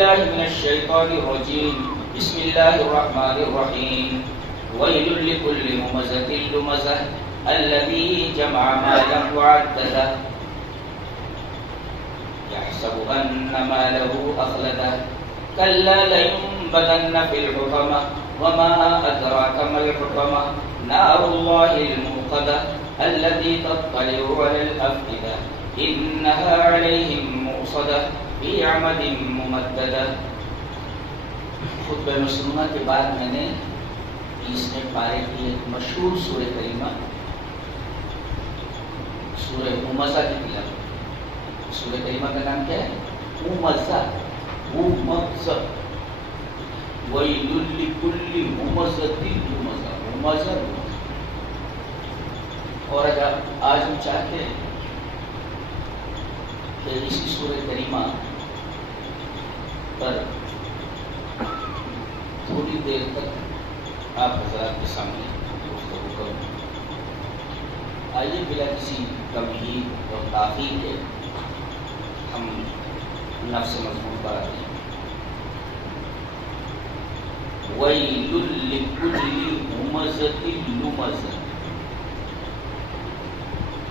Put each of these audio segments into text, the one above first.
بالله من الشيطان الرجيم بسم الله الرحمن الرحيم ويل لكل همزة لمزة الذي جمع مالا وعدده يحسب أن ماله أخلده كلا لينبذن في الحطمة وما أدراك ما الحطمة نار الله الموقدة التي تطلع على الأفئدة إنها عليهم مؤصدة في عمد ممددة. خطبہ مسلمہ کے بعد میں نے 20ویں پارے کی ایک مشہور سورہ کریمہ سورہ ہمزہ کی تلاوت. سورہ کریمہ کا نام کیا ہے؟ ہمزہ. ہمزہ وَيْلٌ لِكُلِّ ہُمَزَةٍ لُمَزَةٍ. ہمزہ. اور اگر آج ہم چاہتے ہیں کہ اسی سورہ کریمہ پر تھوڑی دیر تک آپ حضرات کے سامنے گفتگو کروں، آئیے بلا کسی تمہید اور تاخیر کے ہم نفس مضمون پر آتے ہیں. وَيْلٌ لِكُلِّ ہُمَزَةٍ لُمَزَةٍ.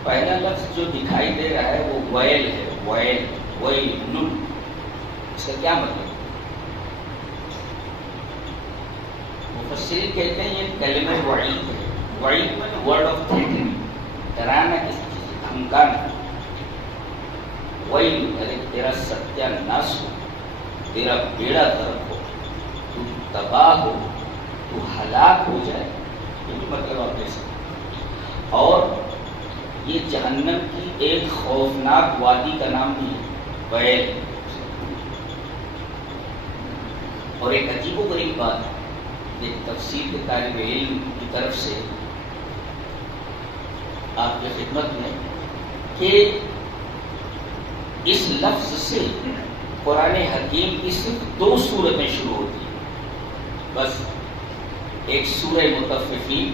پہلا لفظ جو دکھائی دے رہا ہے وہ ویل ہے. ویل. ویل. اس کا کیا مطلب؟ مفسرین کہتے ہیں یہ کلمہ وعید ہے. وعید میں ورڈ آف تھریٹنگ، ڈرانا کسی چیز سے، دھمکانا. ویل ارے تیرا ستیہ ناش ہو، تیرا بیڑا غرق ہو، تو تباہ ہو، تو ہلاک ہو جائے. یہ بھی مطلب آپ لے سکتے. اور یہ جہنم کی ایک خوفناک وادی کا نام بھی ہے، ویل. اور ایک عجیب و غریب بات ایک تفسیر کے طالب علم کی طرف سے آپ کی خدمت میں کہ اس لفظ سے قرآن حکیم کی صرف 2 سورتیں شروع ہوتی ہیں بس. ایک سورہ مطففین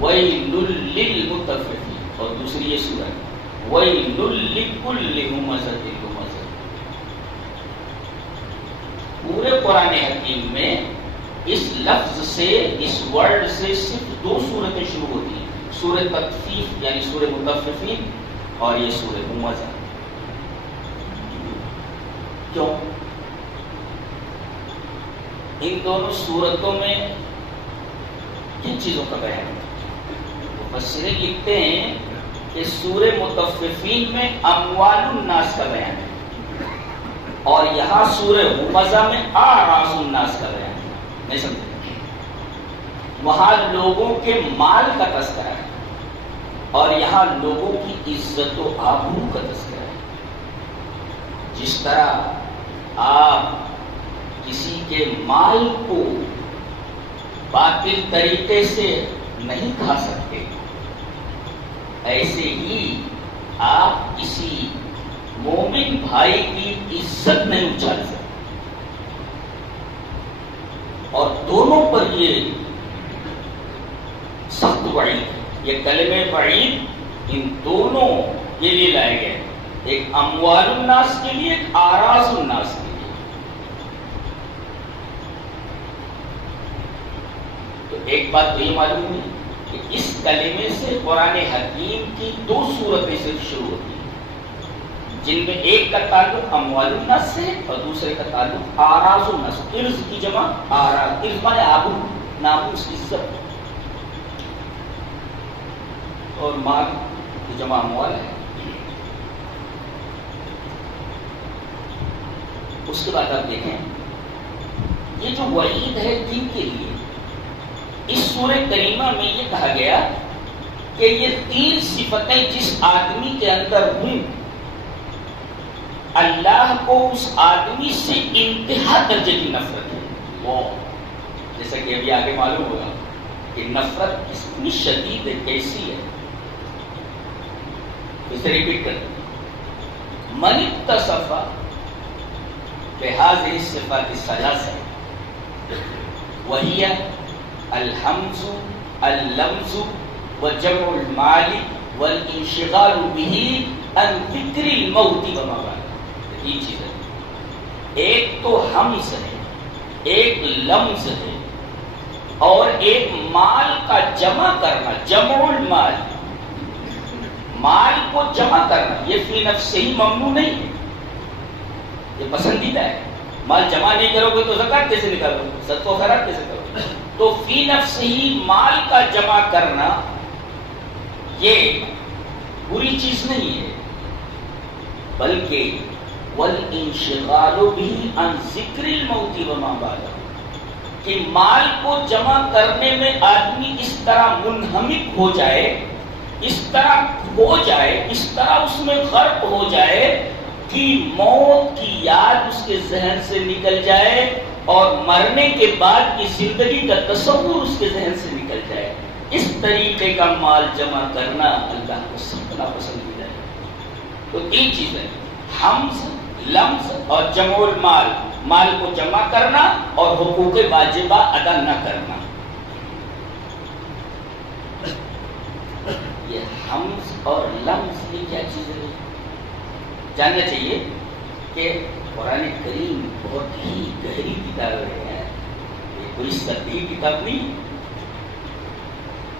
وَيْلٌ لِّلْمُطَفِّفِينَ اور دوسری یہ سورہ وَيْلٌ لِّكُلِّ ہُمَزَةٍ لُمَزَةٍ. پورے قرآن حکیم میں اس لفظ سے، اس ورڈ سے صرف 2 سورتیں شروع ہوتی ہیں. سورہ تطفیف یعنی سورہ مطففین اور یہ سورہ ہمزہ. کیوں؟ ان دونوں سورتوں میں کن چیزوں کا بیان ہے؟ مفسرین لکھتے ہیں کہ سورہ مطففین میں اموال الناس کا بیان ہے اور یہاں سورہ ہمزہ میں اعراض الناس کا بیان ہے. نہیں سمجھے؟ وہاں لوگوں کے مال کا تذکرہ ہے اور یہاں لوگوں کی عزت و آبرو کا تذکرہ ہے. جس طرح آپ کسی کے مال کو باطل طریقے سے نہیں کھا سکتے، ایسے ہی آپ کسی مومن بھائی کی عزت نہیں اچھال سکتے. اور دونوں پر یہ سخت وعید، یہ کلمہ وعید ان دونوں کے لیے لائے گئے، ایک اموال الناس کے لیے، ایک اعراض الناس کے لیے. تو ایک بات تو یہ معلوم ہوئی کہ اس کلمے سے قرآن حکیم کی 2 سورتیں صرف شروع ہوتی ہیں جن میں ایک کا تعلق اموال الناس سے اور دوسرے کا تعلق اعراض الناس. ارز کی جمع اعراض. ارز مانے آبرو، ناموس، عزت، اور مال کی جمع اموال ہے. اس کے بعد آپ دیکھیں یہ جو وعید ہے جن کے لیے اس سورہ کریمہ میں یہ کہا گیا کہ یہ 3 صفتیں جس آدمی کے اندر ہوں اللہ کو اس آدمی سے انتہا درجے کی نفرت ہے. وہ جیسا کہ ابھی آگے معلوم ہوگا کہ نفرت کتنی شدید ہے، کیسی ہے. اسے ریپیٹ کر دیں. من اتصف بهذه الصفات الثلاثة وهي الحمز اللمز وجمع المال والانشغال به عن ذکر الموت وما بعد. یہ چیز ہے ایک تو ہمز ہے، ایک لمز ہے، اور ایک مال کا جمع کرنا، جمع المال، مال کو جمع کرنا، یہ فی نفسہ ہی ممنوع نہیں ہے، یہ پسندیدہ ہے۔ مال جمع نہیں کرو گے تو زکات کیسے نکالو گے، صدقہ و خیرات کیسے کرو گے؟ تو فی نفسہ ہی مال کا جمع کرنا یہ بری چیز نہیں ہے، بلکہ والانشغال به عن ذکر الموت وما بعده، کہ مال کو جمع کرنے میں آدمی اس طرح منہمک ہو جائے، اس طرح کھو جائے، اس طرح اس میں غرق ہو جائے کہ موت کی یاد اس کے ذہن سے نکل جائے اور مرنے کے بعد کی زندگی کا تصور اس کے ذہن سے نکل جائے۔ اس طریقے کا مال جمع کرنا اللہ کو سخت ناپسندیدہ ہے۔ تو تین چیزیں، حمز، لمز اور جمع المال، مال کو جمع کرنا اور حقوق واجبہ ادا نہ کرنا۔ یہ حمز اور لمز یہ کیا چیز ہے؟ جاننا چاہیے کہ قرآن کریم بہت ہی گہری کتاب ہے، یہ کوئی سطحی کتاب نہیں۔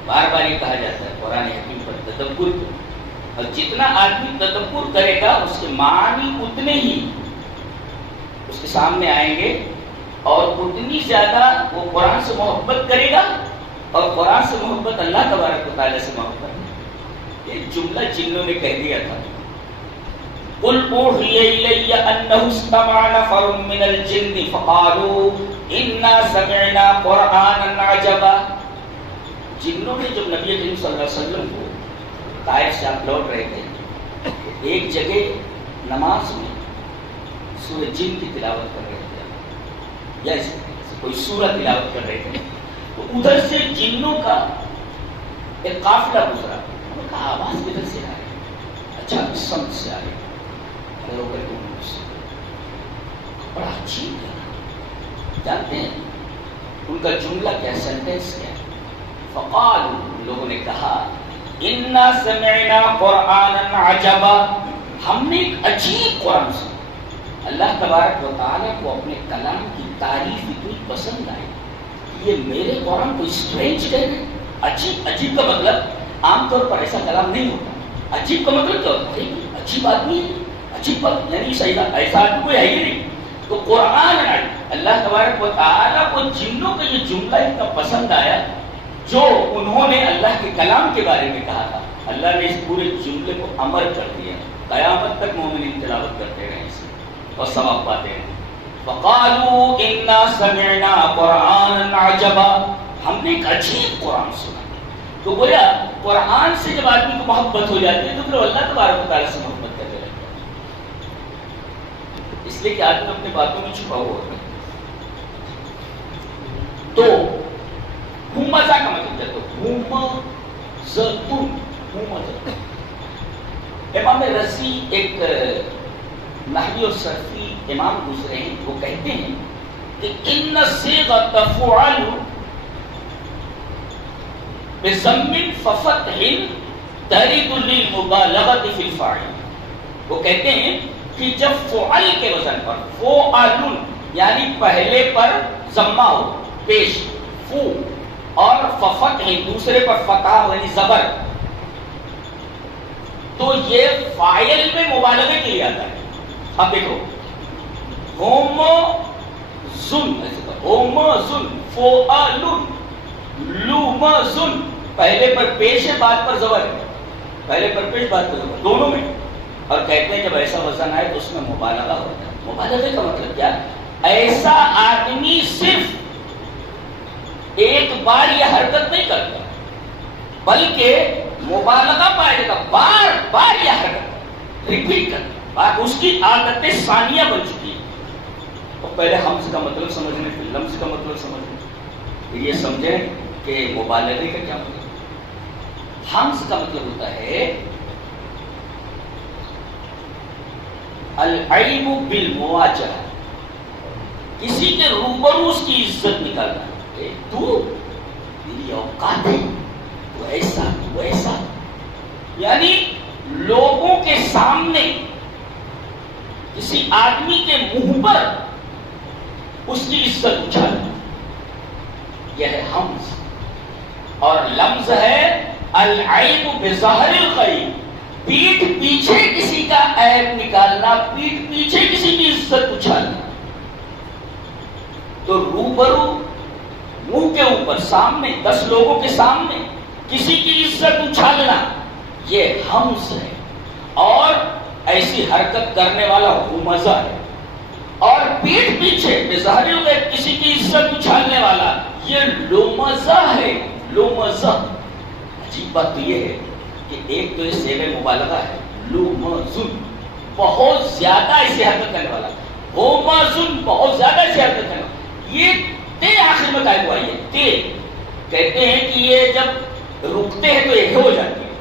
بار بار یہ کہا جاتا ہے قرآن حکیم پر تدبر کرو، اور جتنا آدمی تدبر کرے گا اس کے معنی اتنے ہی اس کے سامنے آئیں گے، اور اتنی زیادہ وہ قرآن سے محبت کرے گا، اور قرآن سے محبت اللہ تبارک و تعالیٰ سے محبت ہے۔ ایک جملہ جنوں نے کہہ دیا تھا، قُلْ أُوحِيَ إِلَيَّ أَنَّهُ اسْتَمَعَ نَفَرٌ مِّنَ الْجِنِّ فَقَالُوا إِنَّا سَمِعْنَا قُرْآنًا عَجَبًا۔ جنوں نے جب نبی کریم صلی اللہ علیہ وسلم کو طائف سے آپ لوٹ رہے تھے، ایک جگہ نماز میں سورہ جن کی تلاوت کر رہے تھے، یا کوئی سورہ تلاوت کر رہے تھے، تو ادھر سے جنوں کا ایک قافلہ گزرا، انہوں نے کہا آواز کدھر سے آ رہی ہے؟ اچھا سمجھ سے آ رہی ہے، بڑا عجیب ہے۔ جانتے ہیں ان کا جملہ کیا، سینٹینس کیا؟ فقالوا، لوگوں نے کہا، انا سمعنا قرآنا عجبا، ہم نے ایک عجیب قرآن سنا۔ اللہ تبارک و تعالیٰ کو اپنے کلام کی تعریف اتنی پسند آئی، یہ میرے قرآن کو اسٹرینج کہہ رہے ہیں۔ عجیب، عجیب کا مطلب عام طور پر ایسا کلام نہیں ہوتا۔ عجیب کا مطلب کیا ہوتا ہے؟ عجیب آدمی ہے، عجیب بات، یعنی ایسا آدمی کوئی ہے ہی نہیں۔ تو قرآن اللہ تبارک و تعالیٰ کو جنوں کا یہ جملہ اتنا پسند آیا جو انہوں نے اللہ کے کلام کے بارے میں کہا تھا، اللہ نے اس پورے جملے کو عمل کر دیا، قیامت تک مومنین تلاوت کرتے رہے اسے اور ثواب پاتے ہیں۔ فقالوا انا سمعنا قرآنا عجبا، ہم نے ایک عجیب قرآن سنا۔ تو گویا قرآن سے جب آدمی کو محبت ہو جاتی ہے تو پھر اللہ تبارک و تعالیٰ سے محبت کرتے رہتا ہے، اس لیے کہ آدمی اپنے باتوں میں چھپا ہوا ہوتا ہے۔ تو ہمزہ کا مطلب کیا؟ تو امام رضی ایک نحوی اور صرفی امام گزرے ہیں، وہ کہتے ہیں کہ ان صیغۃ تفعل بضم ففتح ترد للمبالغۃ فی الفاعل۔ وہ کہتے ہیں کہ جب فعل کے وزن پر فعل یعنی پہلے پر ضمہ ہو، پیش فو، اور فتح دوسرے پر فتح یعنی زبر، تو یہ فاعل میں مبالغے کے لیے آتا ہے۔ اب دیکھو ہومزن، ہومزن، فعل، لومزن، پہلے پر پیش ہے بعد پر زبر ہے، پہلے پر پیش بعد پر زبر دونوں میں، اور کہتے ہیں جب ایسا وزن آئے تو اس میں مبالغہ ہوتا ہے۔ مبالغے کا مطلب کیا؟ ایسا آدمی صرف ایک بار یہ حرکت نہیں کرتا بلکہ مبالغہ پائے گا، بار بار یہ حرکت ریپیٹ کرتا، اس کی عادت ثانیہ بن چکی ہے۔ تو پہلے حمز کا مطلب سمجھنے، پھر لمز کا مطلب سمجھنے، پھر یہ سمجھیں کہ مبالغے کا کیا مطلب ہے۔ حمز کا مطلب ہوتا ہے العیب بالمواجہہ، کسی کے روبرو اس کی عزت نکالنا، تو میری اوقات ہے، تو ایسا تو ایسا، یعنی لوگوں کے سامنے کسی آدمی کے منہ پر اس کی عزت اچھالنا، یہ ہے حمز. اور لمز ہے العیب بظاہر الغیب، پیٹھ پیچھے کسی کا عیب نکالنا، پیٹھ پیچھے کسی کی عزت اچھالنا. تو روبرو، منہ کے اوپر، سامنے 10 لوگوں کے سامنے کسی کی عزت اچھالنا، یہ حمز ہے. اور ایسی حرکت کرنے والا ہمزہ ہے. اور پیٹھ پیچھے بظاہر الغیب کسی کی عزت اچھالنے والا، یہ لمزہ ہے. لمزہ. عجیب بات تو یہ ہے کہ ایک تو یہ صیغہ مبالغہ ہے، لمزن، بہت زیادہ ایسی حرکت کرنے والا، ہمزن، بہت زیادہ ایسی حرکت کرنے والا. یہ تے آخر میں قائم ہوا. یہ تے کہتے ہیں کہ یہ جب رکتے ہیں تو یہ ہو جاتی ہے،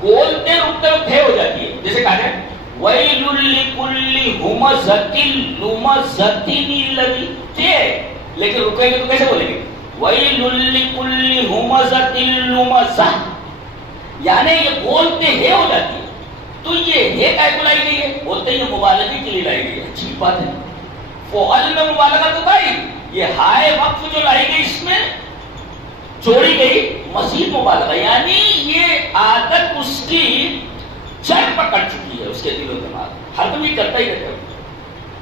بولتے رکتے وقت ہے ہو جاتی ہے. جیسے کہا جائے وَيْلٌ لِكُلِّ هُمَزَةٍ لُمَزَةٍ الَّذِي، تے لیکن رکیں گے تو کیسے بولیں گے؟ وَيْلٌ لِكُلِّ هُمَزَةٍ لُمَزَةٍ، یعنی یہ بولتے ہے ہو جاتی ہے. تو یہ ہے کائے کو لائی گئی ہے؟ بولتے ہیں یہ مبالغے کے لیے لائی گئی ہے. اچھی بات ہے. فعل میں مبالغہ تو تھا ہی، یہ ہائے وقف جو لائی گئی اس میں چھوڑی گئی مزید مبالغہ، یعنی یہ عادت اس کی چر پکڑ چکی ہے اس کے دل و دماغ. ہر کوئی کرتا ہی رہتا ہے.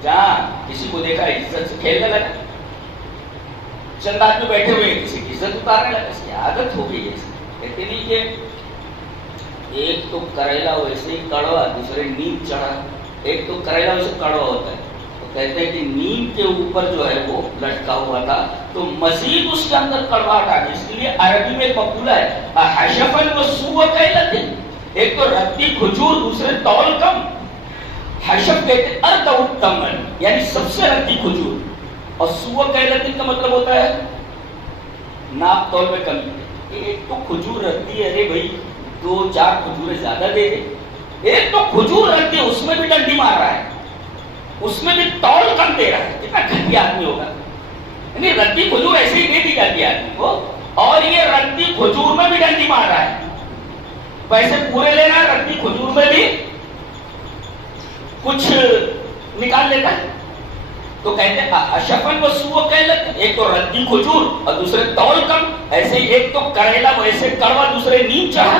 جہاں کسی کو دیکھا عزت سے کھیلنے لگا، چند آدمی بیٹھے ہوئے ہیں کسی کی عزت اتارنے لگا، اس کی عادت ہو گئی ہے. کہتے نہیں کہ ایک تو کریلا ویسے ہی کڑوا، دوسرے نیم چڑھا. ایک تو کریلا ویسے کڑوا ہوتا ہے، تو کہتے ہیں کہ نیم کے اوپر جو ہے وہ لٹکا ہوا تھا تو مزید اس کے اندر کڑواہٹ آ گئی. اس لیے عربی میں مقولہ ہے حشفن وسوء کیلۃ، ایک تو ردی کھجور، دوسرے تول کم. حشف کہتے ہیں اردع التمر، یعنی سب سے ردی کھجور. اور سوء کیلۃ کا مطلب ہوتا ہے ناپ تول میں کمی. ایک تو کھجور ردی ہے، ارے بھائی 2-4 کھجوریں زیادہ دے دے. ایک تو کھجور ردی، اس میں بھی ڈنڈی مار رہا ہے، اس میں بھی تول کم دے رہا ہے. کتنا گھٹیا آدمی ہوگا. یعنی ردی کھجور ایسے ہی دے دی جاتی ہے آدمی کو، اور یہ ردی کھجور میں بھی ڈنڈی مار رہا ہے. پیسے پورے لے رہا ہے، ردی کھجور میں بھی کچھ نکال لیتا ہے. تو کہتے ہیں اشفن وسوء کیلۃ، ایک تو ردی کھجور اور دوسرے تول کم. ایسے ایک تو کریلا ویسے کڑوا، دوسرے نیم چڑھا.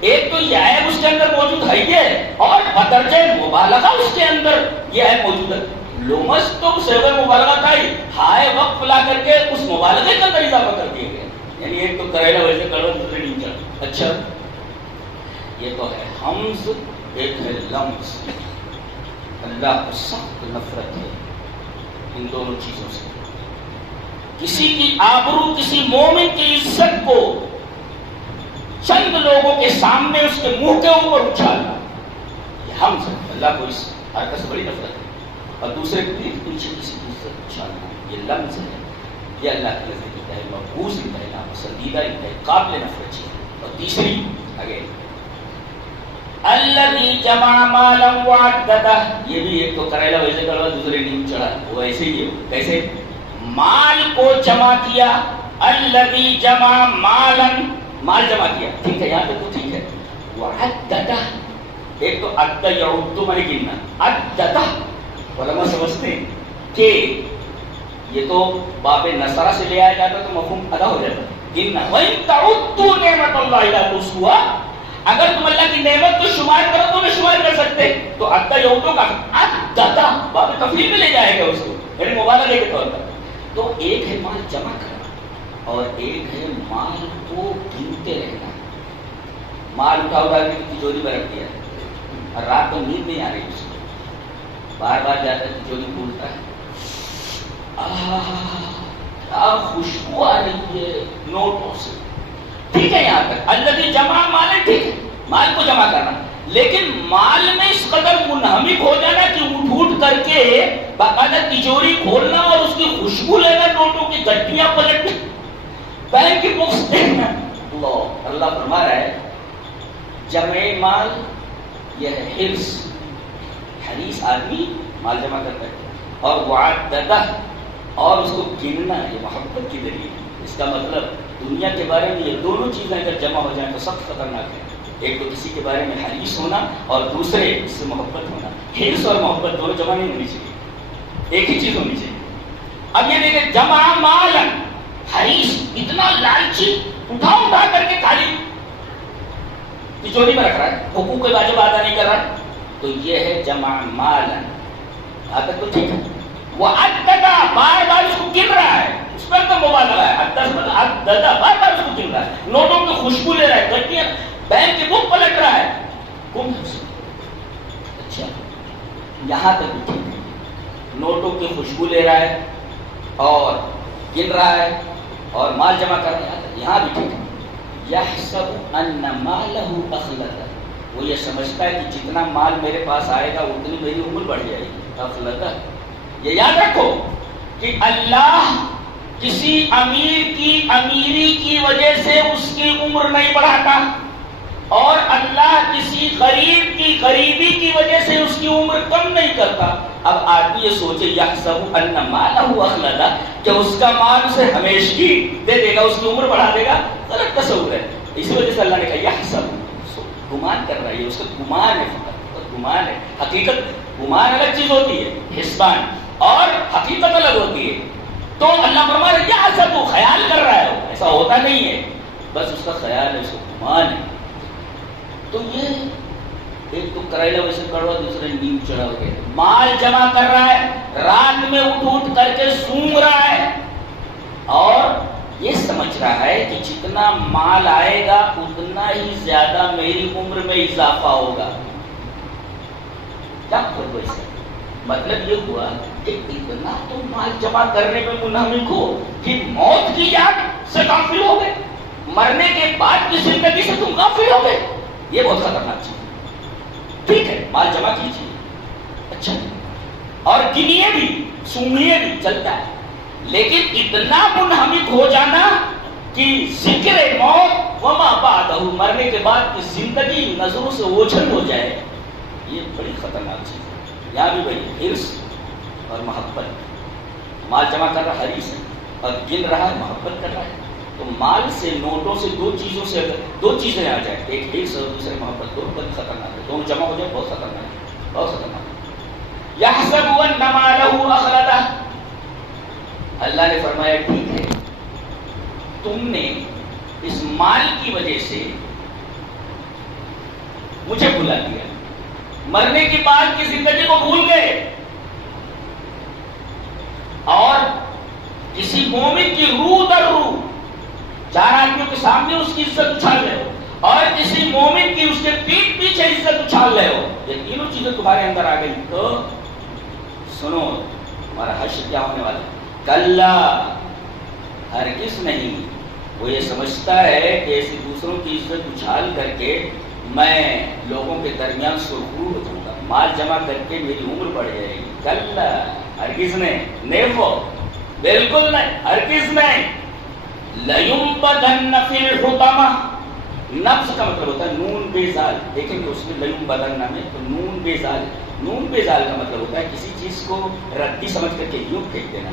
ایک تو یہ عیب اس کے اندر موجود ہے یہ، اور بدرجہ مبالغہ اس کے اندر یہ عیب موجود ہے. لمز تو صیغہ مبالغہ تھا ہی، ہائے وقف لا کر کے اس مبالغے کا اندر اضافہ کر دیا گیا. یعنی ایک تو کریلا ویسے کڑوا، دوسرے نیم چڑھا. اچھا یہ تو ہے حمز، ایک ہے لمز. اللہ کو سخت نفرت ہے ان دونوں چیزوں سے. کسی کی آبرو، کسی مومن کی عزت کو چند لوگوں کے سامنے اس کے منہ کے اوپر اچھالنا، یہ حمز ہے. اللہ کو اس حرکت سے بڑی نفرت ہے. اور دوسرے پیچھے کسی کی عزت اچھالنا، یہ لمز ہے. یہ اللہ کے نزدیک انتہائی مقبوض، انتہائی ناپسندیدہ، انتہائی قابل نفرت چیز. اور تیسری آگے الذی جمع مالا وعددہ، یہ بھی ایک تو کریلا ویسے کڑوا، دوسرے نیم چڑھا. وہ ایسے ہی ہے. کیسے؟ مال کو جمع کیا. الذی جمع مالا، مال جمع کیا. ٹھیک ہے، یہاں تک تو ٹھیک ہے. وعددہ، ایک تو عد یعد میں گننا، عددہ علماء سمجھتے ہیں کہ یہ تو باب نصرہ سے لے آیا جاتا تو مفہوم ادا ہو جاتا. گننا. وَإِن تَعُدُّوا نِعْمَتَ اللَّهِ لَا تُحْصُوهَا، اگر تم اللہ کی نعمت کو شمار کرو تو نہ شمار کر سکتے. تو عدہ یعدو کا عددہ باب تفعیل میں لے جائے گا اس کو، یعنی مبالغے کے طور پر. تو ایک ہے مال جمع کرنا اور ایک ہے مال کو گنتے رہنا. مال اٹھا کے تجوری میں رکھ دیا اور رات کو نیند نہیں آ رہی اس کو، بار بار جاتا ہے تجوری کھولتا ہے، کیا خوشبو آ رہی ہے نوٹوں سے. ٹھیک ہے یہاں تک الذی جمع مال ہے، ٹھیک ہے مال کو جمع کرنا. لیکن مال میں اس قدر منہمک ہو جانا کہ اٹھ کر کے باقاعدہ تجوری کھولنا اور اس کی خوشبو لینا، نوٹوں کی گٹیاں پلٹنا، بینک کی بکس دیکھنا. اللہ فرما رہا ہے جمع مال یہ ہے حرص. حریص آدمی مال جمع کرتا ہے. اور وعددہ، اور اس کو گننا، یہ محبت کی دلیل ہے. اس کا مطلب دنیا کے بارے میں یہ دونوں چیزیں اگر جمع ہو جائیں تو سخت خطرناک ہے. ایک تو کسی کے بارے میں حریص ہونا اور دوسرے اس سے محبت ہونا. حرص اور محبت دونوں جمع نہیں ہونی چاہیے، ایک ہی چیز ہونی چاہیے. اب یہ دیکھیں جمع مالن حریص، اتنا لالچی، اٹھا کر کے خالی تجوری میں رکھ رہا ہے، حقوق واجب ادا نہیں کر رہا، تو یہ ہے جمع مالن. یہاں تک تو ٹھیک ہے. وہ عددا بار بار اس کو گن رہا ہے، اس پر تو مبالغہ ہے. عددا بار بار اس کو گن رہا ہے، نوٹوں کی خوشبو لے رہا ہے، گٹیاں بینک کی بک پلٹ رہا ہے. کون ہے؟ اچھا یہاں تک بھی ٹھیک ہے. نوٹوں کی خوشبو لے رہا ہے اور گن رہا ہے اور مال جمع کر رہا ہے، یہاں بھی ٹھیک ہے. یحسب ان مالہ اخلد، وہ یہ سمجھتا ہے کہ جتنا مال میرے پاس آئے گا اتنی میری عمر بڑھ جائے گی. اخلد، یہ یاد رکھو کہ اللہ کسی امیر کی امیری کی وجہ سے اس کی عمر نہیں بڑھاتا، اور اللہ کسی غریب کی غریبی کی وجہ سے اس کی عمر کم نہیں کرتا. اب آدمی یہ سوچے یحسب ان مالہ اخلد، کہ اس کا مال اسے ہمیشگی دے دے گا، اس کی عمر بڑھا دے گا، غلط تصور ہے. اسی وجہ سے اللہ نے کہا یحسب، گمان کر رہا ہے، اس کا گمان ہے، فقط گمان ہے. حقیقت گمان الگ چیز ہوتی ہے، حسبان، اور حقیقت الگ ہوتی ہے. تو اللہ فرما رہا ہے یحسب، خیال کر رہا ہے، ایسا ہوتا نہیں ہے، بس اس کا خیال ہے، اس کا گمان ہے. تو یہ ایک تو کریلا ویسے کڑوا، دوسرے نیم چڑھا ہو گیا. مال جمع کر رہا ہے، رات میں اٹھ کر کے سونگ رہا ہے، اور یہ سمجھ رہا ہے کہ جتنا مال آئے گا اتنا ہی زیادہ میری عمر میں اضافہ ہوگا. کیا مطلب یہ ہوا کہ اتنا تو مال جمع کرنے میں منہمک ہو کہ موت کی یاد سے غافل ہو گئے، مرنے کے بعد کی زندگی سے تم غافل ہو گئے. یہ بہت خطرناک چیز ہے. ٹھیک ہے مال جمع کیجیے، اچھا، اور گنیے بھی، سونگیے بھی، چلتا ہے، لیکن اتنا منہمک ہو جانا کہ ذکر موت وما بعدہ، مرنے کے بعد کی زندگی نظروں سے اوجھل ہو جائے، یہ بڑی خطرناک چیز ہے. یہاں بھی بھائی حرص اور محبت، مال جمع کر رہا حریص ہے اور گن رہا ہے، محبت کر رہا ہے. تو مال سے، نوٹوں سے، دو چیزوں سے اگر دو چیزیں آ جائیں، ایک حرص اور دوسرے محبت، دونوں بڑی خطرناک ہے. دونوں جمع ہو جائے بہت خطرناک ہے، بہت خطرناک ہے. یحسب ان مالہ اخلدہ، اللہ نے فرمایا ٹھیک ہے تم نے اس مال کی وجہ سے مجھے بھلا دیا، مرنے کے بعد کی زندگی کو بھول گئے، اور کسی مومن کی روح در روح، چار آدمیوں کے سامنے اس کی عزت اچھال رہے ہو، اور کسی مومن کی اس کے پیٹ پیچھے عزت اچھال رہے ہو. یہ تینوں چیزیں تمہارے اندر آ گئی تو سنو تمہارا حشر کیا ہونے والا ہے. کلا، ہرگز نہیں. وہ یہ سمجھتا ہے کہ ایسے دوسروں کی عزت اچھال کر کے میں لوگوں کے درمیان سرخرو ہو جاؤں گا، مال جمع کر کے میری عمر بڑھ جائے گی. کلا، ہرگز نہیں، نیو، بالکل نہیں، ہرگز نہیں. لَيُنبَذَنَّ فِي الْحُطَمَةِ، نفس کا مطلب ہوتا ہے نون بے زال. دیکھیں گے اس میں لَيُنبَذَنَّ میں تو نون بے زال. نون بے زال کا مطلب ہوتا ہے کسی چیز کو ردی سمجھ کر کے یوں پھینک دینا،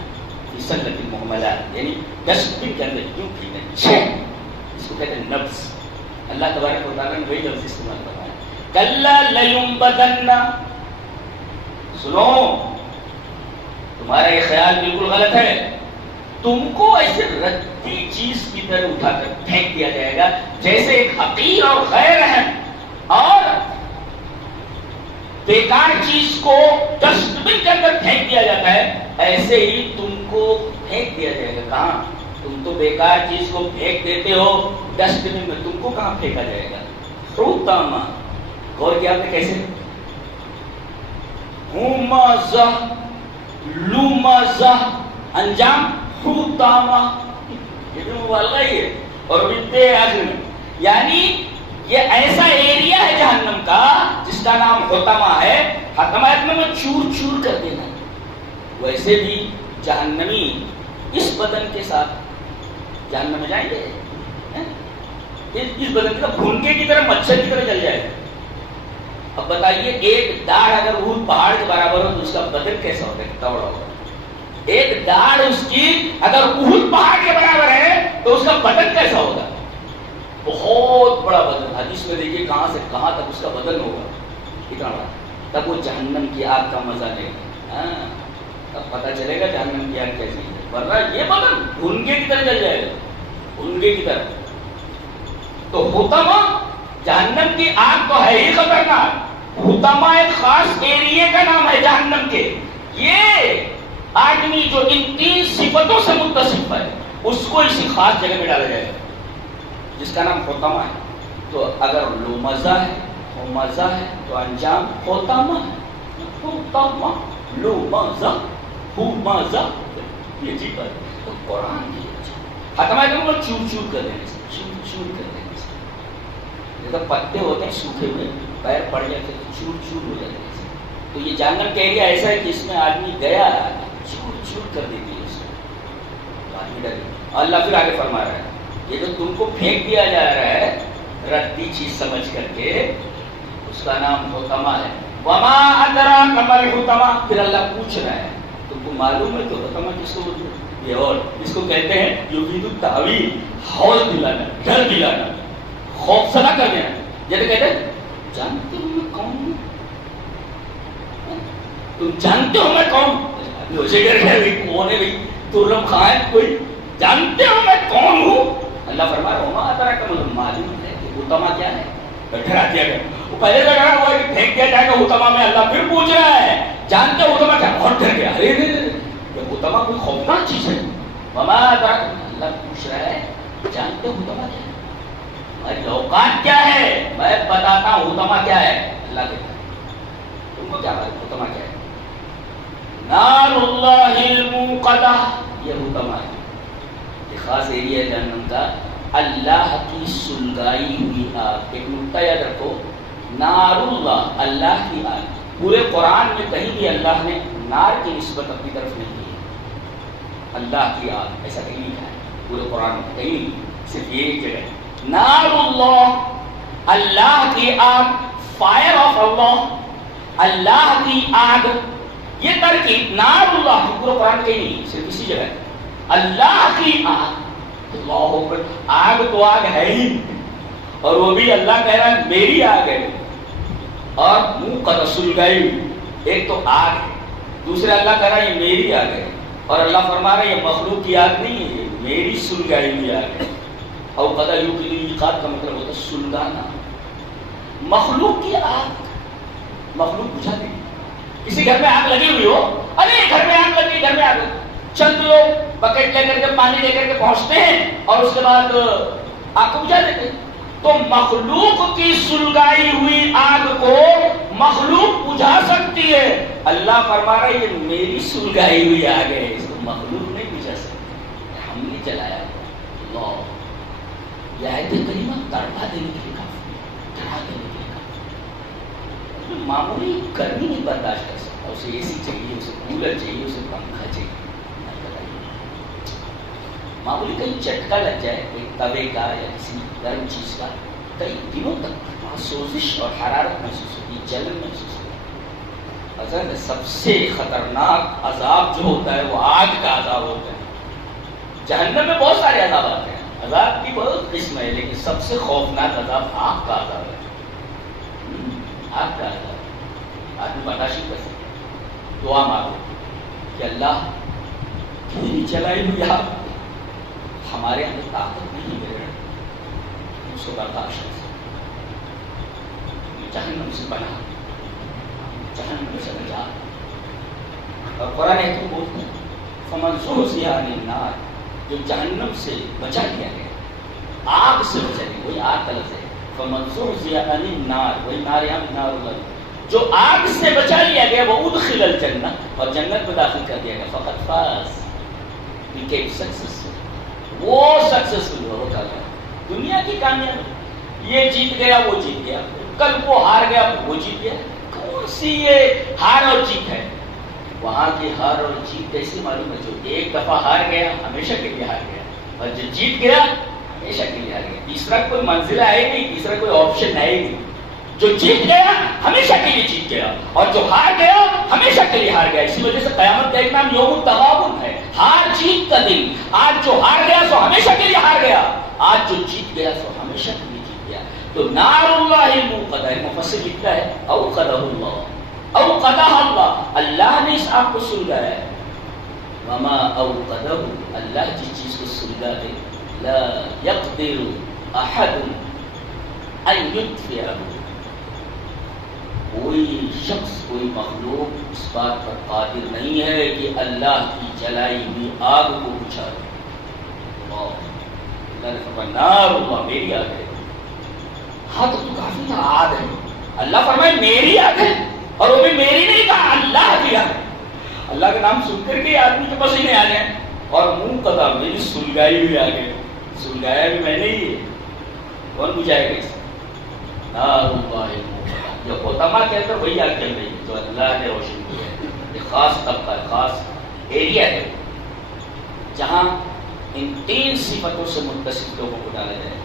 سلت المحملات، یعنی ڈسٹ بن کے اندر یوں پھینک دینا، اس کو کہتے ہیں نفس. اللہ تبارک و تعالیٰ نے وہی لفظ استعمال کرنا ہے. کَلَّا لَيُنبَذَنَّ. سنو تمہارا یہ خیال بالکل غلط ہے. تم کو ایسے ردی چیز کی طرح اٹھا کر پھینک دیا جائے گا، جیسے ایک حقیر اور غیر اہم اور بیکار چیز کو ڈسٹ بن کے اندر پھینک دیا جاتا ہے، ایسے ہی تم کو پھینک دیا جائے گا. کہاں؟ تم تو بیکار چیز کو پھینک دیتے ہو ڈسٹ بن میں، تم کو کہاں پھینکا جائے گا؟ حطامہ. غور کیا آپ نے کیسے؟ ہمزہ لمزہ، انجام حطامہ. یہ بھی مبالغہ ہی ہے، اور بنتے آخر میں، یعنی یہ ایسا ایریا ہے جہنم کا جس کا نام حطامہ ہے. حطامہ میں چور چور کر دینا. ویسے بھی جہنمی اس بدن کے ساتھ جہنم میں جائیں گے، اس بدن کا بھونکے کی طرح، مچھر کی طرح جل جائے گا. اب بتائیے ایک داڑھ اگر احد پہاڑ کے برابر ہو تو اس کا بدن کیسا ہوگا، کتنا بڑا ہوگا؟ ایک داڑھ اس کی اگر احد پہاڑ کے برابر ہے تو اس کا بدن کیسا ہوگا؟ بہت بڑا بدن. حدیث میں دیکھیے کہاں سے کہاں تک اس کا بدن ہوگا، اتنا بڑا. تب وہ جہنم کی آگ کا مزہ لے گا. تب پتہ چلے گا جہنم کی آگ کیسی ہے. ورنہ یہ بدن بھنگے کی طرح جل جائے گا، بھنگے کی طرح. تو حطمہ جہنم کی آگ تو ہے ہی خطرناک. حطمہ ایک خاص ایریے کا نام ہے جہنم کے. یہ آدمی جو ان 3 صفتوں سے متصف ہے اس کو اسی خاص جگہ میں ڈالا جائے گا جس کا نام حطمہ ہے. تو اگر لو مزہ ہے ہو مزہ ہے تو انجام حطمہ ہے. حطمہ لو مزہ ہو مزہ یہ جی پر. تو قرآن کی حطمہ ہے کہ چور چور کر دینے سے، چور چور کر دینے سے. جیسے پتے ہوتے ہیں سوکھے ہوئے پیر پڑ جاتے تو چور چور ہو جاتے ہیں. تو یہ جہنم کا ایریا ایسا ہے کہ اس میں آدمی گیا چور چور کر دیتی ہے اس کو. آدمی ڈر. اللہ پھر آگے فرما رہا ہے یہ جو تم کو پھینک دیا جا رہا ہے ردی چیز سمجھ کر کے اس کا نام حطمہ ہے. وما ادراک ما الحطمہ. پھر اللہ پوچھ رہا ہے تم کو معلوم ہے تو حطمہ کس کو بولتے ہیں؟ یہ اور اس کو کہتے ہیں یفید التعویل، ہول دلانا، ڈر دلانا، خوف زدہ کر دینا. جیسے کہتے ہیں جانتے ہو میں کون ہوں؟ تم جانتے ہو میں کون ہوں؟ اسے کہہ رہے ہیں کون ہے بھائی ترم خان کوئی جانتے ہو میں کون ہوں؟ اللہ فرما رہا ہوں وما ادراک ما الحطمہ. معلوم ہے کہ حطمہ کیا ہے؟ ڈرا دیا گیا. وہ پہلے سے ڈرا ہوا ہے کہ پھینک دیا جائے گا حطمہ میں. اللہ پھر پوچھ رہا ہے جانتے ہو حطمہ کیا؟ بہت ڈر گیا. ارے یہ حطمہ کوئی خوفناک چیز ہے. وما ادراک. اللہ پوچھ رہا ہے جانتے ہو حطمہ کیا ہے؟ تمہاری اوقات کیا ہے؟ میں بتاتا ہوں حطمہ کیا ہے. اللہ کہتا ہے تم کو کیا معلوم حطمہ کیا ہے؟ نار اللہ الموقدہ. یہ حطمہ ہے. یہ خاص ایریا ہے جہنم کا. اللہ کی سلگائی ہوئی آگ. ایک نقطہ یاد رکھو نار اللہ، اللہ کی آگ. پورے قرآن میں کہیں بھی اللہ نے نار کی نسبت اپنی طرف نہیں کی ہے. اللہ کی آگ ایسا کہیں نہیں ہے پورے قرآن میں کہیں نہیں. صرف یہ ایک جگہ نار اللہ، اللہ کی آگ. فائر آف اللہ، اللہ کی آگ. یہ ترکیب نار اللہ کی پورے قرآن میں کہیں نہیں، صرف اسی جگہ اللہ کی آگ. اللہ اکبر. آگ تو آگ ہے ہی اور وہ بھی اللہ کہہ رہا ہے میری آگ ہے. اور منہ کا سلگائی ایک تو آگ ہے، دوسرا اللہ کہہ رہا ہے یہ میری آگ ہے. اور اللہ فرما رہا ہے یہ مخلوق کی آگ نہیں ہے، یہ میری سلگائی ہوئی آگ ہے. اور قدر یوقات کا مطلب ہوتا ہے سلگانا. مخلوق کی آگ مخلوق بجھا دے. کسی گھر میں آگ لگی ہوئی ہو، ارے گھر میں آگ لگی، گھر میں آگ لگی. چند لوگ بکٹ لے کر کے پانی لے کر کے پہنچتے ہیں اور اس کے بعد آگ کو بجھا دیتے ہیں. تو مخلوق کی سلگائی ہوئی آگ کو مخلوق بجھا سکتی ہے. اللہ فرما رہا ہے یہ میری سلگائی ہوئی آگ ہے، اس کو مخلوق نہیں بجھا سکتی، ہم نے جلایا. اللہ یہ آیت کریمہ تڑپا دینے کے لیے کافی، ڈرا دینے کے لیے کافی. معمولی گرمی نہیں برداشت کر سکتا، اسے اے سی چاہیے، اسے کولر چاہیے، اسے پنکھا چاہیے. معمولی کہیں چٹکا لگ جائے ایک توے کا یا کسی گرم چیز کا، کئی دنوں تک سوزش اور حرارت محسوس ہوتی ہے، جلن محسوس ہوتی ہے. اصل سب سے خطرناک عذاب جو ہوتا ہے وہ آگ کا عذاب ہوتا ہے. جہنم میں بہت سارے عذاب آتے ہیں، عذاب کی بہت قسم ہے، لیکن سب سے خوفناک عذاب آگ کا عذاب ہے. آگ کا عذاب آدمی برداشت نہیں کر سکتا. دعا مانگو کہ اللہ تیری جلائی ہوئی آگ ہمارے اندر طاقت نہیں ہے اس کو برداشت کر سکتے. جہنم سے بنا، جہنم سے بچا. اور قرآن حکیم بولتے ہیں فمن زحزح عن النار، جو جہنم سے بچا لیا گیا، آگ سے بچا لیا، وہی آگ کا لفظ ہے. فمن زحزح عن النار، وہی نار یہاں نار اللہ، جو آگ سے بچا لیا گیا وہ ادخل الجنہ، اور جنت میں داخل کر دیا گیا. فقط فاز، became successful، وہ سکسیسفل ہو کر دنیا کی کامیابی. یہ جیت گیا وہ جیت گیا، کل وہ ہار گیا وہ جیت گیا. کون سی یہ ہار اور جیت ہے؟ وہاں کی ہار اور جیت کیسے معلوم ہے؟ جو ایک دفعہ ہار گیا ہمیشہ کے لیے ہار گیا، اور جو جیت گیا ہمیشہ کے لیے ہار گیا. تیسرا کوئی منزل ہے نہیں، تیسرا کوئی آپشن ہے ہی نہیں. جو جیت گیا ہمیشہ کے لیے جیت گیا، اور جو ہار گیا ہمیشہ کے لیے ہار گیا. اسی وجہ سے قیامت کا ایک نام یوم التغابن ہے، ہار جیت کا دن. آج جو ہار گیا سو ہمیشہ کے لیے ہار گیا، آج جو جیت گیا سو ہمیشہ کے لیے جیت گیا. تو نار اللہ الموقدہ، مفسر لکھتا ہے اوقدہ اللہ، اوقدہ اللہ، اللہ نے اس آگ کو سلگایا ہے. وما اوقدہ، اللہ جس چیز کو سلگا دے، لا یقدر احد ان یطفئہ، کوئی شخص کوئی مخلوق اس بات پر قادر نہیں ہے کہ اللہ کی جلائی ہوئی آگ کو بجھا دے۔ اللہ نے فرمایا نار اللہ، میری آگ ہے۔ ہاں تو کافی تھا آگ ہے، اللہ فرمائے میری آگ ہے، اور وہ بھی میری نہیں کہا، اللہ کی آگ۔ اللہ کا نام سن کر کے آدمی کے پسینے آ جائیں، اور منہ قطع میری سلگائی ہوئی آگ ہے، سلگایا بھی میں نے ہی ہے، کون بجھائے گا اسے؟ نار اللہ جو ہوتما کہتا ہے وہی آگ چل رہی ہے جو اللہ نے روشن کی ہے۔ ایک خاص طبقہ، خاص ایریا ہے جہاں ان تین صفتوں سے متصف لوگوں کو ڈالا جائے،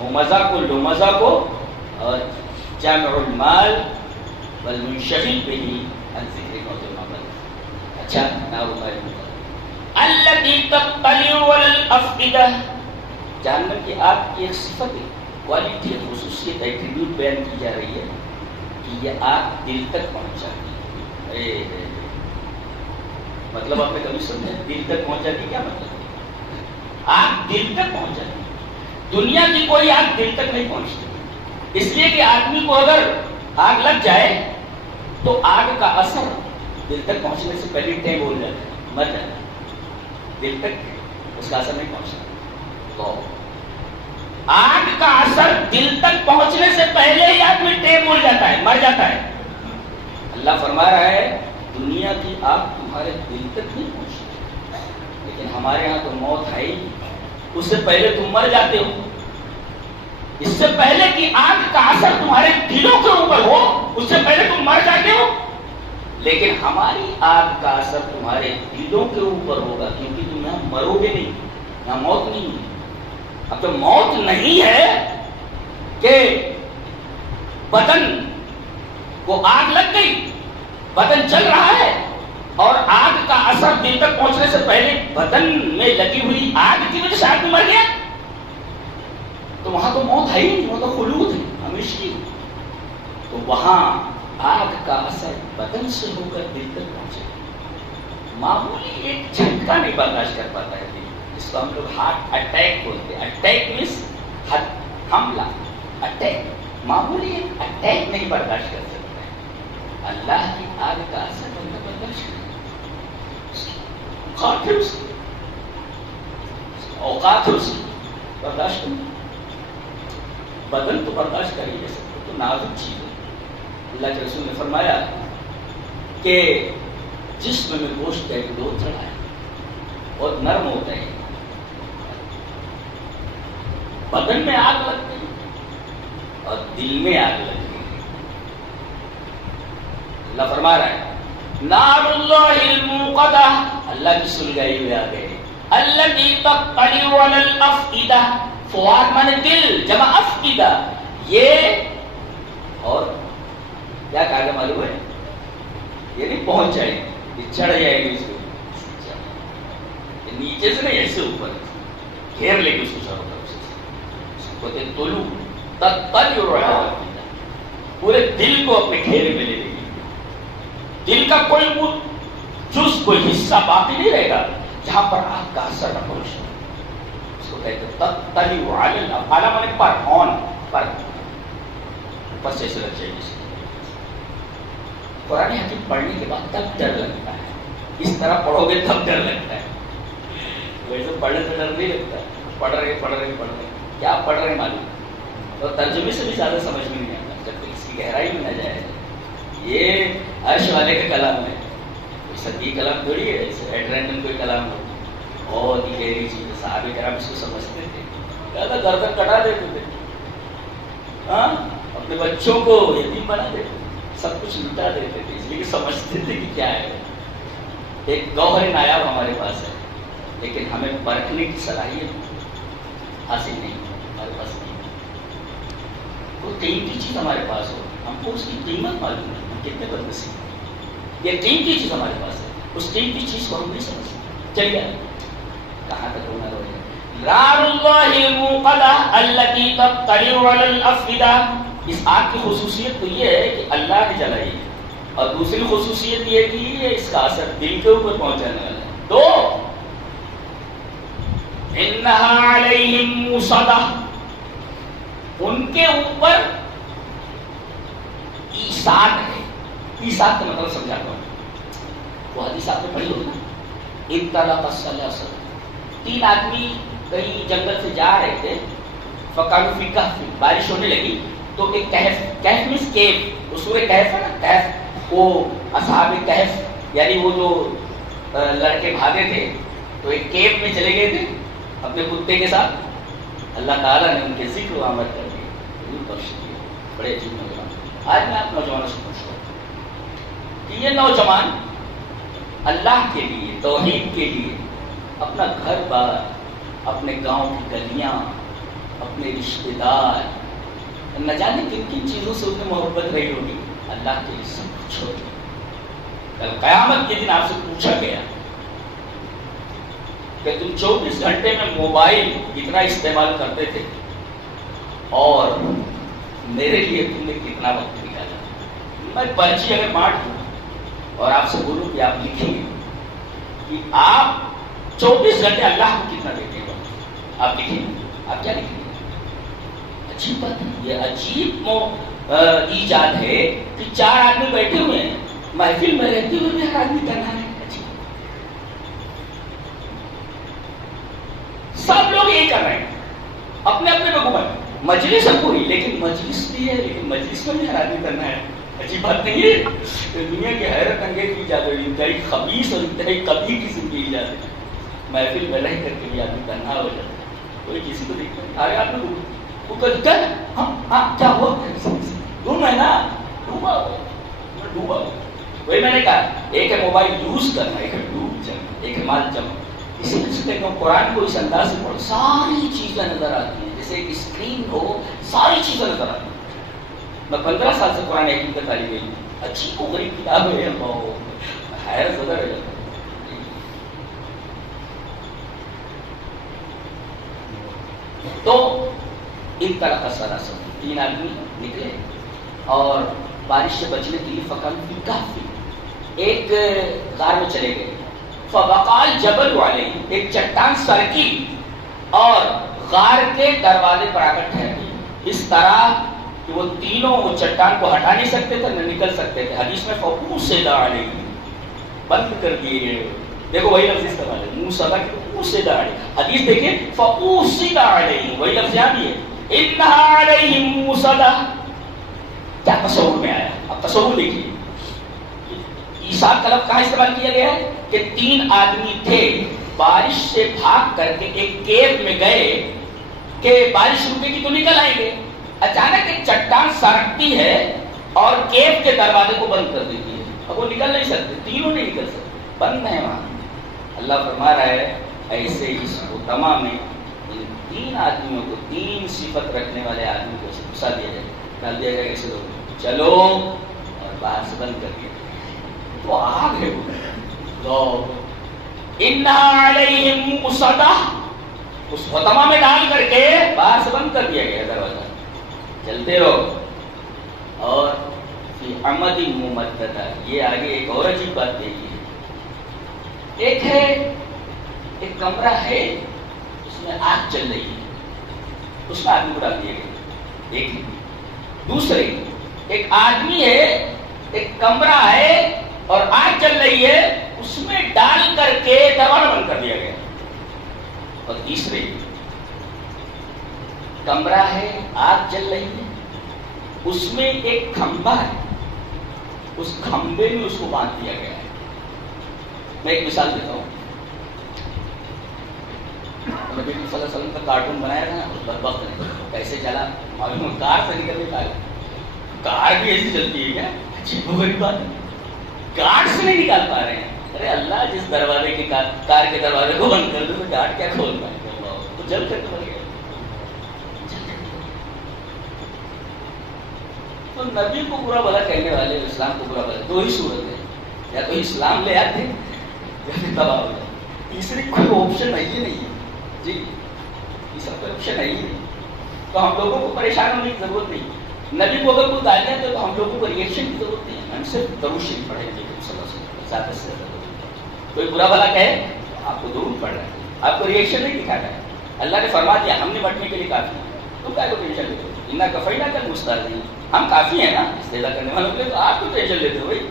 ممزہ کو، لمزہ کو، اور جامع المال والمنشغل به عن ذکر موت المعبد۔ اچھا، نار اللہ الذی تطلع علی الافئدہ، جہنم کی آگ کی ایک صفت ہے، کوالٹی، خصوصیت، ایٹریبیوٹ بیان کی جا رہی ہے کہ یہ آگ دل تک پہنچ جاتی ہے۔ مطلب آپ نے کبھی سمجھا دل تک پہنچ جاتی کیا مطلب؟ آگ دل تک پہنچ جاتی ہے۔ دنیا کی کوئی آگ دل تک نہیں پہنچتی، اس لیے کہ آدمی کو اگر آگ لگ جائے تو آگ کا اثر دل تک پہنچنے سے پہلے ٹیم ہو جاتا ہے، مر جاتا ہے، دل تک اس کا اثر نہیں پہنچتا۔ تو آگ کا اثر دل تک پہنچنے سے پہلے ہی آدمی ٹیم بول جاتا ہے، مر جاتا ہے۔ اللہ فرما رہا ہے دنیا کی آگ تمہارے دل تک نہیں پہنچتی، لیکن ہمارے ہاں تو موت ہے ہی، اس سے پہلے تم مر جاتے ہو، اس سے پہلے کہ آگ کا اثر تمہارے دلوں کے اوپر ہو اس سے پہلے تم مر جاتے ہو، لیکن ہماری آگ کا اثر تمہارے دلوں کے اوپر ہوگا، کیونکہ تم یہاں مرو گے نہیں، یہاں موت نہیں ہے۔ اب تو موت نہیں ہے کہ بدن کو آگ لگ گئی، بدن چل رہا ہے اور آگ کا اثر دل تک پہنچنے سے پہلے بدن میں لگی ہوئی آگ کی وجہ سے آدمی مر گیا، تو وہاں تو موت ہے ہی نہیں، وہ تو خلود ہے، ہمیشہ۔ تو وہاں آگ کا اثر بدن سے ہو کر دل تک پہنچے، معمولی ایک جھٹکا نہیں برداشت کر پاتا ہے، اس کو ہم لوگ ہارٹ اٹیک بولتے ہیں۔ اٹیک مینس حملہ، اٹیک، معمولی ایک اٹیک نہیں برداشت کر سکتا ہے، اللہ کی آگ کا اثر بندہ برداشت کرے، اوقات ہے اس کی برداشت کرنا، بدن تو برداشت کر ہی نہیں سکتے، تو نازک چیز ہے۔ اللہ کے رسول نے فرمایا کہ جسم میں گوشت کا ایک لوتھڑا ہے، بہت نرم ہوتا ہے، بدن میں آگ لگتی ہے اور دل میں آگ لگتی ہے۔ اللہ فرما رہا ہے نار اللہ الموقدہ، اللہ کی سلگائی ہوئی آگ ہے، الذی تطلع علی الافئدہ، فؤاد مانے دل، جمع افئدہ، یہ اور کیا کہا گیا معلوم ہے؟ یہ نہیں پہنچ جائے گی، یہ چڑھ جائے گی اس کو، نیچے سے نہیں ایسے اوپر گھیر لے گی اس کو چاروں طرف سے، اس کو کہتے ہیں طلوع، تطلع علی الافئدہ، پورے دل کو اپنے گھیرے میں لے لے گی، دل کا کوئی جز، کوئی حصہ باقی نہیں رہے گا جہاں پر آگ کا اثر نہ پہنچے، اس کو کہتے ہیں تطلع علی الافئدہ، اعلیٰ مانے پر، آن پر، اوپر سے ایسے لگ جائے گی۔ قرآن حکیم پڑھنے کے بعد تب ڈر لگتا ہے، اس طرح پڑھو گے تب ڈر لگتا ہے، ویسے پڑھنے سے ڈر نہیں لگتا، پڑھ رہے کیا پڑھ رہے معلوم، اور ترجمے سے بھی زیادہ سمجھ میں نہیں آتا جب تک اس کی گہرائی میں نہ جائے۔ یہ عرش والے کا کلام ہے، سطحی کلام تھوڑی ہے، ایٹ رینڈم کوئی کلام ہو، بہت ہی گہری چیز ہے، صحابہ کرام اس کو سمجھتے تھے، زیادہ گردن کٹا دیتے تھے، ہاں اپنے بچوں کو یتیم بنا دیتے، سب کچھ لٹا دیتے تھے، اس لیے کہ سمجھتے تھے کہ کیا ہے۔ ایک گوہر نایاب ہمارے پاس ہے، لیکن ہمیں پرکھنے کی صلاحیت حاصل نہیں، ہمارے پاس نہیں۔ کوئی قیمتی چیز ہمارے پاس ہو، ہم کو اس کی قیمت معلوم ہے، ہم کتنے بدنصیب ہیں، یہ قیمتی چیز ہمارے پاس ہے، اس قیمتی چیز کو ہم نہیں سمجھتے۔ چلیے کہاں تک ہونا رہے، نار اللہ الموقدہ التی تطلع علی الافئدہ، اس آگ کی خصوصیت تو یہ ہے کہ اللہ نے جلائی ہے، اور دوسری خصوصیت یہ کہ اس کا اثر دل کے اوپر پہنچانے والا ہے، دو انہا علیہم مصدہ، ان کے اوپر ایثار ہے. ایثار کا مطلب سمجھاتا ہوں. وہ حدیث آپ نے پڑھی ہوگی نا، انطلق الثلاثہ، تین آدمی کہیں جنگل سے جا رہے تھے. فقالوا فی کہف، بارش ہونے لگی تو ایک کہف، کہف مینس کیو، وہ سورہ کہف ہے نا، کہف، وہ اصحاب کہف یعنی وہ جو لڑکے بھاگے تھے تو ایک کیو میں چلے گئے تھے اپنے کتے کے ساتھ. اللہ تعالیٰ نے ان کے ذکر و آمد کر کے ضرور بخش دیا. بڑے عجیب نوجوان. آج میں آپ نوجوانوں سے پوچھتا ہوں کہ یہ نوجوان اللہ کے لیے، توحید کے لیے اپنا گھر بار، اپنے گاؤں کی گلیاں، اپنے رشتے دار، نہ جانے کن کن چیزوں سے انہیں محبت رہی ہوگی، اللہ کے لیے سب کچھ چھوڑ دیا. کل قیامت کے دن آپ سے پوچھا گیا کہ تم 24 گھنٹے میں موبائل اتنا استعمال کرتے تھے اور میرے لیے تم نے کتنا وقت نکالا. میں پرچی اگر بانٹ دوں اور آپ سے بولوں کہ آپ لکھیں گے کہ آپ 24 گھنٹے اللہ کو کتنا دیتے ہیں، آپ لکھیں گے، آپ کیا لکھیں گے؟ عجیب بات ہے، یہ عجیب ایجاد ہے کہ 4 آدمی بیٹھے ہوئے ہیں محفل میں رہتے ہوئے بھی ہر آدمی کرنا ہے. سب لوگ یہی کر رہے ہیں، اپنے اپنے میں گھومے. مجلس ہے پوری، لیکن مجلس بھی ہے، لیکن مجلس میں بھی ہر آدمی کرنا ہے. عجیب بات نہیں ہے؟ دنیا کی حیرت انگیز ایجاد ہے، انتہائی خبیث اور انتہائی کبھی قسم کی ایجاد ہے. محفل میں رہ کر کے بھی آدمی تنہا ہو جاتا ہے، کوئی کسی کو دیکھتا ہے. آگے آپ نے ہاں کیا ہوا، ڈوبا ہے نا، ڈوبا ڈوبا. وہی میں نے کہا، ایک ہے موبائل یوز کرنا، ایک ہے ڈوب جانا، ایک ہے مال جمع. اسی وجہ سے دیکھو قرآن کو اس انداز سے پڑھو، ساری چیزیں نظر آتی ہیں، جیسے ایک اسکرین ہو، ساری چیزیں نظر آتی ہیں. میں 15 سال سے قرآن حکیم کا طالب علم ہوں. اچھی کو غریب کتاب ہے، حیرت زدہ رہ جاتا ہے. تو ایک طرح کا سراسر 3 آدمی نکلے اور بارش سے بچنے کے لیے فقالوا فی کہف، ایک غار میں چلے گئے. فوقع الجبل علیہ، ایک چٹان سرکی اور غار کے دروازے پر آ کر ٹھہر گئی، اس طرح کہ وہ تینوں وہ چٹان کو ہٹا نہیں سکتے تھے، نہ نکل سکتے تھے. حدیث میں فَأُوصِدَ عَلَيْهِ، بند کر دیے گئے. دیکھو وہی لفظ استعمال ہے، منہ صدا کہ فَأُوصِدَ عَلَيْهِ. حدیث دیکھیں فَأُوصِدَ عَلَيْهِ، وہی لفظ یہاں بھی ہے إِنَّهَا عَلَيْهِمْ مُوصَدَةٌ. کیا تصور میں آیا؟ اب تصور دیکھیے، عیسیٰ کا لفظ کہاں استعمال کیا گیا ہے کہ 3 آدمی تھے، بارش سے بھاگ کر کے ایک کیو میں گئے کہ بارش رکے گی تو نکل آئیں گے. اچانک ایک چٹان سرکتی ہے اور کیو کے دروازے کو بند کر دیتی ہے. اب وہ نکل نہیں سکتے، تینوں نہیں نکل سکتے، بند ہے وہاں. اللہ فرما رہا ہے ایسے ہی خاتمہ میں ان 3 آدمیوں کو، 3 صفت رکھنے والے آدمی کو گھسا دیا جائے، ڈال دیا جائے ایسے لوگ چلو اور باہر سے بند کر دیا. تو آگ ہے وہ انہا علیہم مؤصدہ، اس خاتمہ میں ڈال کر کے باہر سے بند کر دیا گیا دروازہ. چلتے رہو. اور فی عمد ممددہ، یہ آگے ایک اور عجیب بات دیکھیے. ایک ہے، ایک کمرہ ہے اس میں آگ چل رہی ہے، اس میں آدمی کو ڈال دیا گیا. ایک دوسرے ایک آدمی ہے، ایک کمرہ ہے اور آگ چل رہی ہے، اس میں ڈال کر کے دروازہ بند کر دیا گیا. اور تیسرے کمرہ ہے، آگ چل رہی ہے، اس میں ایک کھمبا ہے، اس کھمبے میں اس کو باندھ دیا گیا ہے. میں ایک مثال دیتا ہوں. نبی صلی اللہ علیہ وسلم کا کارٹون بنایا تھا نا، اس بدبخت نے کیسے چلا معلوم، کار سے نکل کے نکالا. کار بھی ایسی چلتی ہے کیا؟ عجیب و غریب بات ہے، کار سے نہیں نکال پا رہے ہیں. ارے اللہ جس دروازے کے کار کے دروازے کو بند کر دو تو کار کیا کھول پائے گا؟ تو جل کر کھول گیا. تو نبی کو برا بھلا کہنے والے، اسلام کو برا بھلا، 2 ہی صورت ہے، یا تو اسلام لے آتے یا پھر تباہ ہو جائے. تیسری کوئی آپشن ہے ہی نہیں ہے. جی یہ سب کوئی آپشن ہے ہی نہیں. تو ہم لوگوں کو پریشان ہونے کی ضرورت نہیں. نبی کو اگر کوئی گالیاں دے تو ہم لوگوں کو ریئیکشن کی ضرورت نہیں ہے. ہم صرف درود شریف پڑھیں گے صلی اللہ علیہ وسلم، زیادہ سے زیادہ. کوئی برا بھلا کہے آپ کو درود پڑھ رہا ہے، آپ کو ریئیکشن نہیں دکھانا ہے. اللہ نے فرما دیا ہم نے بٹنے کے لیے کافی ہے، تم کیا کو ٹینشن لیتے ہو؟ انا کفینا کل مستعدین، ہم کافی ہیں نا استعلا کرنے والوں کے لیے، تو آپ کو ٹینشن لیتے ہو بھائی؟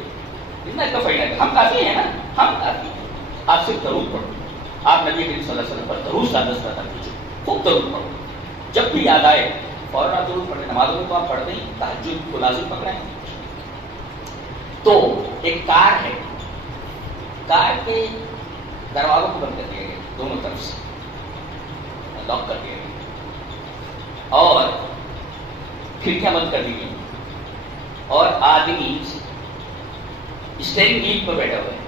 انا کفینا ہم کافی ہیں نا، ہم کافی ہیں. آپ صرف درود پڑھو. آپ نبی کریم صلی اللہ علیہ وسلم پر درود سادہ سادہ کیجیے، خوب درود پڑھو. جب بھی یاد آئے فوراً آپ درود پڑھیں. نمازوں میں تو آپ پڑھتے ہی، تہجد کو لازم پکڑیں. تو ایک کار ہے، کار کے دروازوں کو بند کر دیا گیا دونوں طرف سے، لاک کر دیا گیا اور کھڑکیاں بند کر دی گئی اور آدمی اسٹیئرنگ ویل پر بیٹھا ہوا ہے.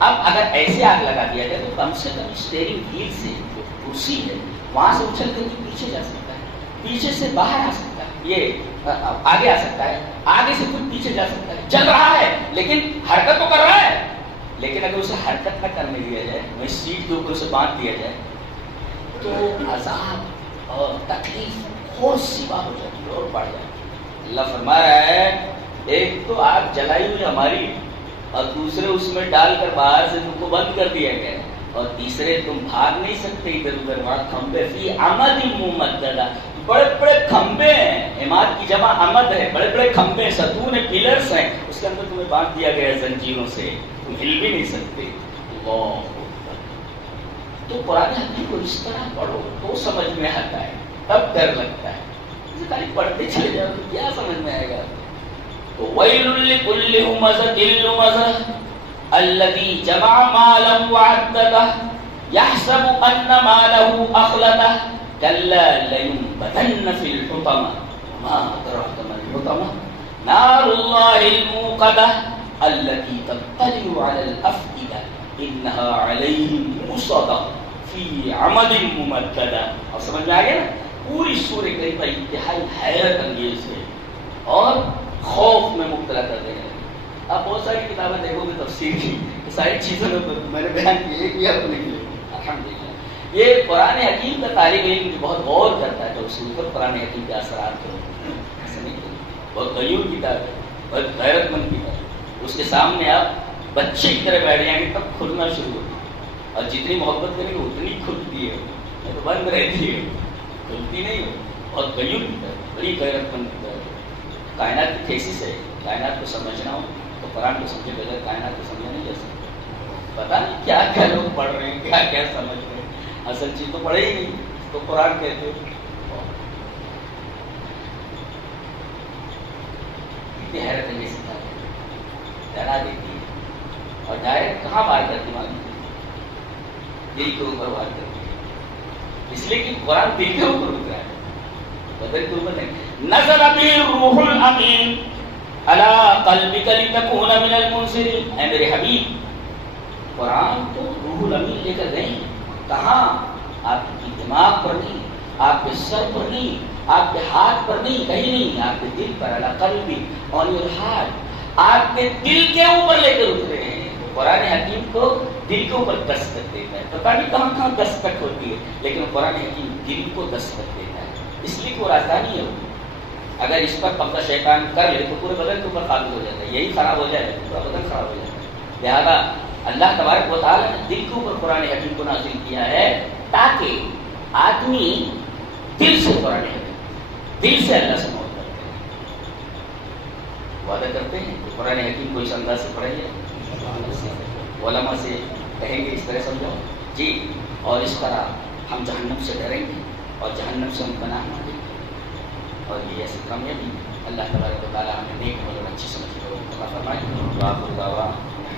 اب اگر ایسے آگ لگا دیا جائے تو کم سے کم اسٹیئرنگ ویل سے جو کرسی ہے وہاں سے اچھل کر کے پیچھے جا سکتا ہے، پیچھے سے باہر آ سکتا ہے، یہ آگے آ سکتا ہے، آگے سے خود پیچھے جا سکتا ہے. چل رہا ہے لیکن حرکت تو کر رہا ہے. لیکن اگر اسے حرکت نہ کرنے دیا جائے، وہیں سیٹ کے اوپر اسے باندھ دیا جائے تو عذاب اور تکلیف اور سوا ہو جاتی ہے اور بڑھ جاتی ہے. اللہ فرما رہا ہے ایک تو آگ جلائی ہوئی ہماری اور دوسرے اس میں ڈال کر باہر سے تم کو بند کر دیا گیا اور تیسرے تم بھاگ نہیں سکتے ادھر ادھر. وہاں کھمبے فی عمد ممددہ، بڑے بڑے کھمبے ہیں، عماد کی جمع عمد ہے، بڑے بڑے کھمبے ستون پلرز ہیں، اس کے اندر تمہیں باندھ دیا گیا زنجیروں سے، تم ہل بھی نہیں سکتے. اللہ تو قرآن حکیم کو اس طرح پڑھو تو سمجھ میں آتا ہے، تب ڈر لگتا ہے. اسے خالی پڑھتے چلے جاؤ تو کیا سمجھ میں آئے گا؟ وَيْلٌ لِكُلِّ هُمَزَةٍ لُمَزَةٍ الَّذِي جَمَعَ مَالًا وَعَدَّدَهُ يَحْسَبُ أَنَّ مَالَهُ أَخْلَدَهُ كَلَّا لَيُنبَذَنَّ فِي الْحُطَمَةِ وَمَا أَدْرَاكَ مَا الْحُطَمَةُ نَارُ اللَّهِ الْمُوقَدَةُ الَّتِي تَطَّلِعُ عَلَى الْأَفْئِدَةِ إِنَّهَا عَلَيْهِمْ مُؤْصَدَةٌ فِي عَمَدٍ مُمَدَّدَةٍ. اب سمجھ میں آ گیا نا؟ پوری سورہ کریمہ انتہائی حیرت انگیز ہے اور خوف میں مبتلا کر دیں گے. آپ بہت ساری کتابیں دیکھو گے تفسیر کی، ساری چیزوں میں نے بیان کی، ایک یہ اپنے لیے الحمدللہ. یہ قرآن حکیم کا طالب علم بہت غور کرتا ہے تو اس پر قرآن حکیم کے اثرات کو ایسا نہیں کرتا. بہت غیور کتاب ہے، بہت غیرت مند کتاب ہے. اس کے سامنے آپ بچے کی طرح بیٹھ جائیں گے تب کھلنا شروع ہوتی ہے اور جتنی محبت کریں گے اتنی کھلتی ہے، تو بند رہتی ہے، کھلتی نہیں ہے. بہت غیور کتاب ہے، بڑی غیرت مند کتاب ہے. کائنات کی تھیسس ہے، کائنات کو سمجھنا ہو تو قرآن کو سمجھے بغیر کائنات کو سمجھا نہیں جا سکتا. پتہ نہیں کیا کیا لوگ پڑھ رہے ہیں، کیا کیا سمجھ رہے ہیں، اصل چیز تو پڑھے ہی نہیں تو قرآن کہتے ہیں. اتنی حیرت انگیز کتاب ہے، ڈرا دیتی ہے اور ڈائریکٹ کہاں وار کرتی معلوم؟ دل کے اوپر وار کرتی ہے، اس لیے کہ قرآن دل کے اوپر اترا ہے، بدن کے اوپر نہیں. نزل به الروح الامین علی قلبک لتکون من المنذرین. اے میرے حبیب قرآن تو روح الامین لے کر گئے. کہاں؟ آپ کے دماغ پر نہیں، آپ کے سر پر نہیں، آپ کے ہاتھ پر نہیں، کہیں نہیں، آپ کے دل پر. علی قلبک، آن یور ہارٹ، آپ کے دل کے اوپر لے کر اترے ہیں. قرآن حکیم کو دل کے اوپر دستک دیتا ہے. پتہ نہیں کہاں کہاں دستک ہوتی ہے لیکن قرآن حکیم دل کو دستک دیتا ہے، اس لیے کہ وہ راجدھانی ہے. اگر اس پر قبضہ شیطان کر لے تو پورے بدن کے اوپر قابض ہو جاتا ہے، یہی خراب ہو جائے تو پورا بدن خراب ہو جاتا ہے. لہٰذا اللہ تبارک و تعالیٰ نے دل کے اوپر قرآن حکیم کو نازل کیا ہے تاکہ آدمی دل سے قرآن حکیم، دل سے اللہ سے محبت کرتے ہیں. وعدہ کرتے ہیں کہ قرآن حکیم کو اس انداز سے پڑھیں گے، علماء سے کہیں گے اس طرح سمجھو جی، اور اس طرح ہم جہنم سے ڈریں گے اور جہنم سے ہم پناہ مانگیں گے. اور یہ ایسی کامیابی اللہ تبارک و تعالیٰ ہمیں نیک اور اچھی سمجھ کو عطا فرمائے.